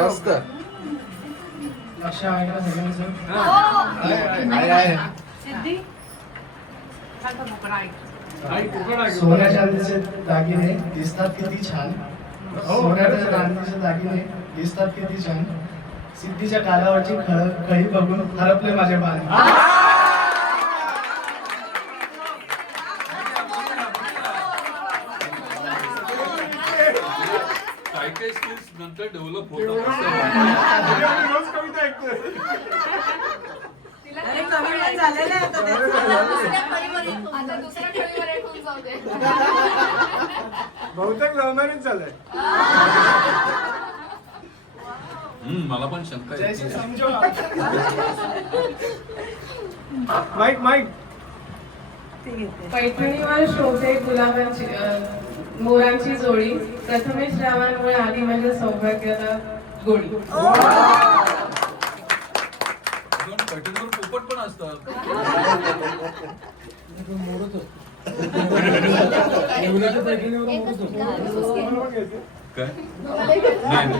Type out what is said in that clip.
मस्त लक्ष आहे का सगळ्यांचं? आहे सिद्धी सोन्या चांदीचे दागिने दिसतात किती छान. सोन्याच्या चांदीचे दागिने दिसतात किती छान. सिद्धीच्या कालावरची खळी बघून हरपले माझे बाण. काही काही स्किल्स नंतर डेव्हलप होतात. रोज कविता ऐकतोय. अरे कमी झालेलं आहे आता त्याचं. आता दुसऱ्या ठेवीवर एक होऊन जाऊ दे. बहुतेक लव्ह मॅरेज झालंय. मला पण शंका जैसे येते. समजो माईक माईक ती घेते. पैठणीवर शोभे गुलाबांची मोरांची जोडी. प्रथमेश रावांमुळे आली माझ्या सौभाग्याला गोडी. पण पैठणीवर पोपट पण असतात. काय नाही, नाही.